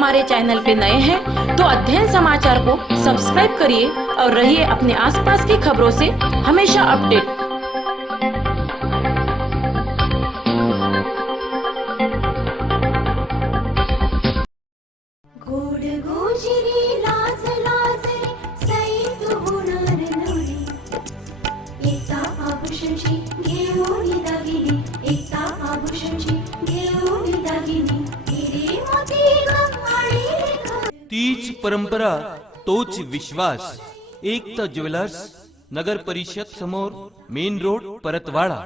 हमारे चैनल पे नए हैं तो अध्ययन समाचार को सब्सक्राइब करिए और रहिए अपने आसपास की खबरों से हमेशा अपडेट। तीच परंपरा तोच विश्वास। एकता ज्वेलर्स, नगर परिषद समोर, मेन रोड, परतवाडा।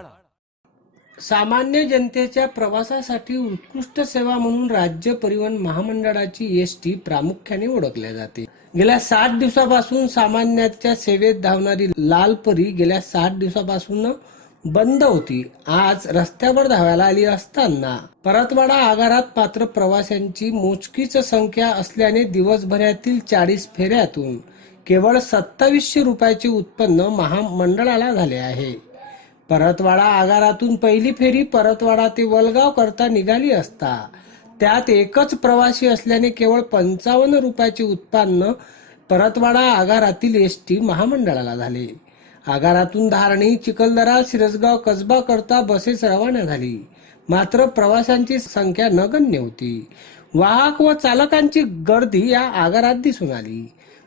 सामान्य जनतेच्या प्रवासासाठी उत्कृष्ट सेवा म्हणून राज्य परिवहन महामंडळाची एसटी प्रामुख्याने ओळखल्या जाते। गेल्या 60 दिवसापासून सामान्यांच्या सेवेत धावणारी लालपरी गेल्या 60 दिवसापासून बंद होती। आज रस्त्यावर धावायला आली असताना परतवाडा आगारात मात्र प्रवाशांची मोजकीच संख्या असल्याने दिवसभरातील 40 फेऱ्यातून केवळ 2700 रुपयाचे उत्पन्न महामंडळाला झाले आहे। परतवाडा आगारातून पहिली फेरी परतवाडा ते वलगाव करता निघाली असता त्यात एकच प्रवासी असल्याने केवळ 55 रुपयाचे उत्पन्न परतवाडा आगारातील एसटी महामंडळाला झाले। आगारातून धारणी, चिखलदरा, शिरसगाव कसबा करता बसेस रवाना झाली, मात्र प्रवाशांची संख्या नगण्य होती। वाहक व चालकांची गर्दी या आगारात दिसून आली।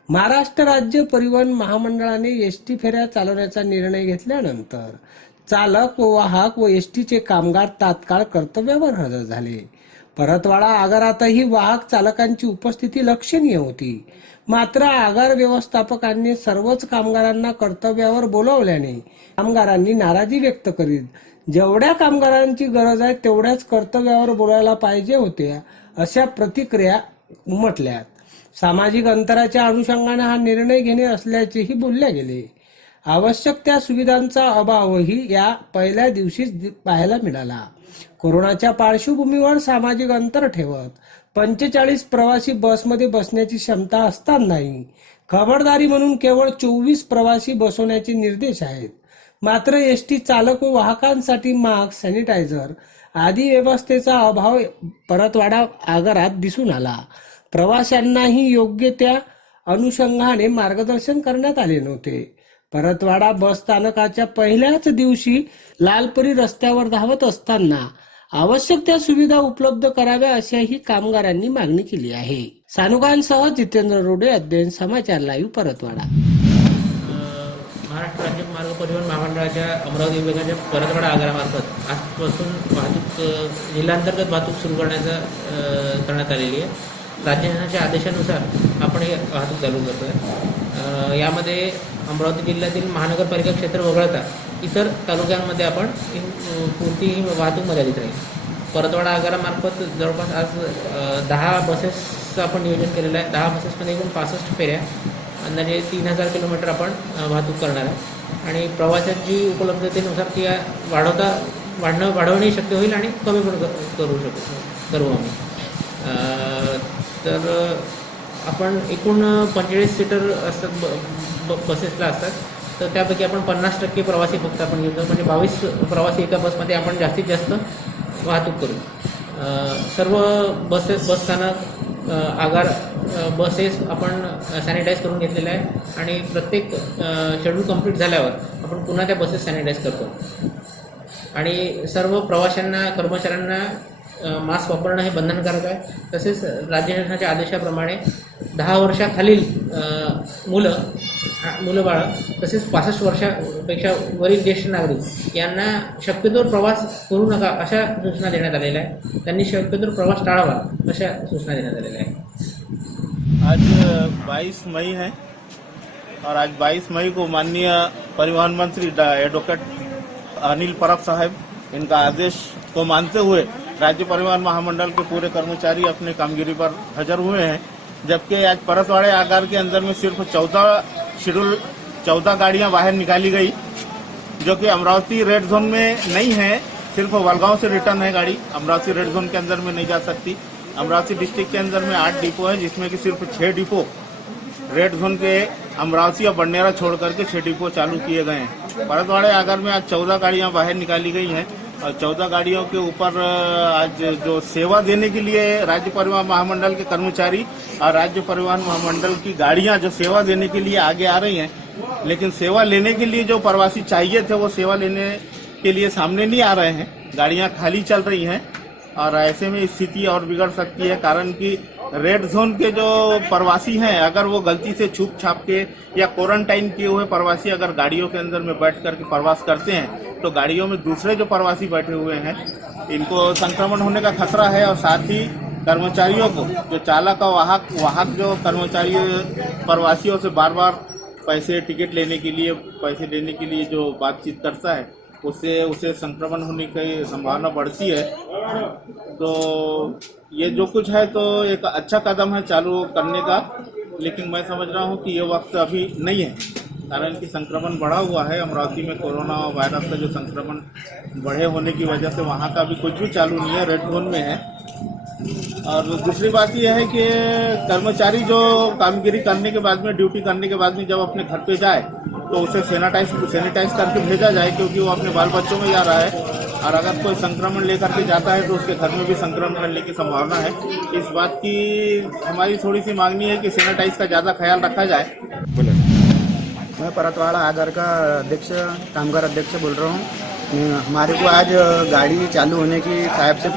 महाराष्ट्र राज्य परिवहन महामंडळाने एसटी फेऱ्या चालवण्याचा निर्णय घेतल्यानंतर चालक व वाहक व एसटीचे कामगार तात्काळ कर्तव्यावर हजर झाले। परतवाडा आगारातही वाहक चालकांची उपस्थिती लक्षणीय होती, मात्र आगार व्यवस्थापकांनी सर्वच कामगारांना कर्तव्यावर बोलावल्याने कामगारांनी नाराजी व्यक्त करीत जेवढ्या कामगारांची गरज आहे तेवढ्याच कर्तव्यावर बोलायला पाहिजे होत्या अशा प्रतिक्रिया उमटल्या। सामाजिक अंतराच्या अनुषंगाने हा निर्णय घेणे असल्याचेही बोलले गेले। आवश्यक त्या सुविधांचा अभावही या पहिल्या दिवशीच पाहायला मिळाला। कोरोनाच्या पार्श्वभूमीवर सामाजिक अंतर ठेवत 45 प्रवासी बसमध्ये बसण्याची क्षमता असतानाही खबरदारी म्हणून केवळ 24 प्रवासी बसवण्याचे निर्देश आहेत। मात्र एसटी चालक व वाहकांसाठी मास्क, सॅनिटायझर आदी व्यवस्थेचा अभाव परतवाडा आगारात दिसून आला। प्रवाशांनाही योग्य त्या अनुषंगाने मार्गदर्शन करण्यात आले नव्हते। परतवाडा बस स्थानकाच्या पहिल्याच दिवशी लालपरी रस्त्यावर धावत असताना आवश्यक त्या सुविधा उपलब्ध कराव्या अशाही कामगारांनी मागणी केली आहे। सानुकांसह जितेंद्र रोडे, अध्ययन समाचार लाईव्ह, परतवाडा। महाराष्ट्र राज्य मार्ग परिवहन महामंडळाच्या अमरावती विभागाच्या परतवाडा आगारामार्फत आजपासून वाहतूक जिल्हांतर्गत वाहतूक सुरू करण्यात आलेली आहे। राज्य शासनाच्या आदेशानुसार आपण ही वाहतूक चालू करतोय। यामध्ये अमरावती जिल्ह्यातील महानगरपालिका क्षेत्र वगळता इतर तालुक्यांमध्ये आपण पुरती वाहतूक मर्यादित राहील। परतवाडा आगारामार्फत जवळपास आज 10 बसेसचं आपण नियोजन केलेलं आहे। 10 बसेसमध्ये एकूण 65 फेऱ्या, अंदाजे 3000 किलोमीटर आपण वाहतूक करणार आहे आणि प्रवाशांची उपलब्धतेनुसार ती वाढवणे शक्य होईल आणि कमी पण करू आम्ही। तर आपण एकूण 45 सीटर असतात बसेसला असतात, तर त्यापैकी आपण 50% प्रवासी फक्त आपण घेतो, म्हणजे 22 प्रवासी एका बसमध्ये आपण जास्तीत जास्त वाहतूक करू। सर्व बस स्थानक, आगार बसेस आपण सॅनिटाईज करून घेतलेलं आहे आणि प्रत्येक शेड्यूल कंप्लीट झाल्यावर आपण पुन्हा त्या बसेस सॅनिटाईज करतो आणि सर्व प्रवाशांना, कर्मचाऱ्यांना मास्क वापरणं हे बंधनकारक आहे। तसेच राज्य शासनाच्या आदेशाप्रमाणे 10 वर्षाखालील मुलं बाळं तसेच 65 वर्षापेक्षा वरील ज्येष्ठ नागरिक यांना शक्यतोवर प्रवास करू नका अशा सूचना देण्यात आलेल्या आहेत। त्यांनी शक्यतोवर प्रवास टाळावा अशा सूचना देण्यात आलेल्या आहेत। आज 22 मई है और आज 22 मई को माननीय परिवहन मंत्री एडवोकेट अनिल परब साहब, इनका आदेश को मानते हुए राज्य परिवहन महामंडल के पूरे कर्मचारी अपनी कामगिरी पर हाजिर हुए हैं। जबकि आज परतवाड़े आगार के अंदर में सिर्फ 14 गाड़ियां बाहर निकाली गई, जो कि अमरावती रेड जोन में नहीं है। सिर्फ वलगांव से रिटर्न है गाड़ी, अमरावती रेड जोन के अंदर में नहीं जा सकती। अमरावती डिस्ट्रिक्ट के अंदर में 8 डिपो है, जिसमें कि सिर्फ 6 डिपो रेड जोन के अमरावती और बंडेरा छोड़ करके 6 डिपो चालू किए गए हैं। परतवाड़े आगार में आज 14 गाड़ियां बाहर निकाली गई हैं, और 14 गाड़ियों के ऊपर आज जो सेवा देने के लिए राज्य परिवहन महामंडल के कर्मचारी और राज्य परिवहन महामंडल की गाड़ियां जो सेवा देने के लिए आगे आ रही हैं, लेकिन सेवा लेने के लिए जो प्रवासी चाहिए थे वो सेवा लेने के लिए सामने नहीं आ रहे हैं। गाड़ियां खाली चल रही हैं और ऐसे में स्थिति और बिगड़ सकती है, कारण कि रेड जोन के जो प्रवासी हैं अगर वो गलती से छुप छाप के या क्वारंटाइन किए हुए प्रवासी अगर गाड़ियों के अंदर में बैठ करके प्रवास करते हैं तो गाड़ियों में दूसरे जो प्रवासी बैठे हुए हैं इनको संक्रमण होने का खतरा है। और साथ ही कर्मचारियों को जो चालक और वाहक जो कर्मचारी प्रवासियों से बार बार पैसे टिकट लेने के लिए पैसे देने के लिए जो बातचीत करता है उससे उसे संक्रमण होने की संभावना बढ़ती है। तो ये जो कुछ है तो एक अच्छा कदम है चालू करने का, लेकिन मैं समझ रहा हूँ कि ये वक्त अभी नहीं है, कारण कि संक्रमण बढ़ा हुआ है। अमरावती में कोरोना वायरस का जो संक्रमण बढ़े होने की वजह से वहाँ का अभी कुछ भी चालू नहीं है, रेड जोन में है। और दूसरी बात यह है कि कर्मचारी जो कामगिरी करने के बाद में ड्यूटी करने के बाद में जब अपने घर पे जाए तो उसे सैनिटाइज करके भेजा जाए, क्योंकि वो अपने बाल बच्चों में जा रहा है और अगर कोई संक्रमण लेकर के जाता है तो उसके घर में भी संक्रमण मिलने की संभावना है। इस बात की हमारी थोड़ी सी मांगनी है कि सैनिटाइज का ज़्यादा ख्याल रखा जाए। मैं परतवाड़ा आधार का अध्यक्ष कामगार अध्यक्ष बोल रहा हूँ। हमारे को आज गाड़ी चालू होने की साहब से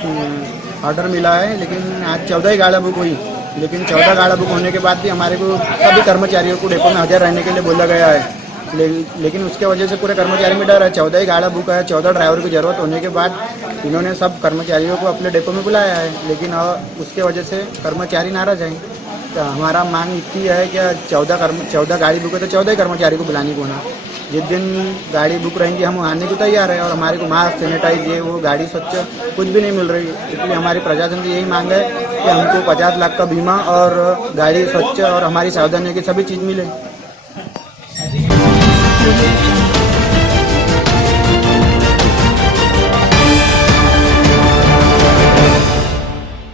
ऑर्डर मिला है, लेकिन आज 14 ही गाड़ियाँ बुक हुई, लेकिन 14 गाड़ियाँ बुक होने के बाद भी हमारे को सभी कर्मचारियों को डेपो में हाजिर रहने के लिए बोला गया है। लेकिन उसके वजह से पूरे कर्मचारी में डर है। 14 ही गाड़ियाँ बुक है, 14 ड्राइवर की जरूरत होने के बाद इन्होंने सब कर्मचारियों को अपने डेपो में बुलाया है, लेकिन उसके वजह से कर्मचारी नाराज हैं। तो हमारा मांग इतनी है कि 14 गाड़ी बुक है तो 14 ही कर्मचारी को बुलाने को ना, जिस दिन गाड़ी बुक रहेंगी हम आने को तैयार है। और हमारे को मास्क सैनिटाइज ये वो गाड़ी स्वच्छ कुछ भी नहीं मिल रही, इसलिए हमारी प्रशासन से यही मांग है कि हमको 50 लाख का बीमा और गाड़ी स्वच्छ और हमारी सावधानी की सभी चीज़ मिले।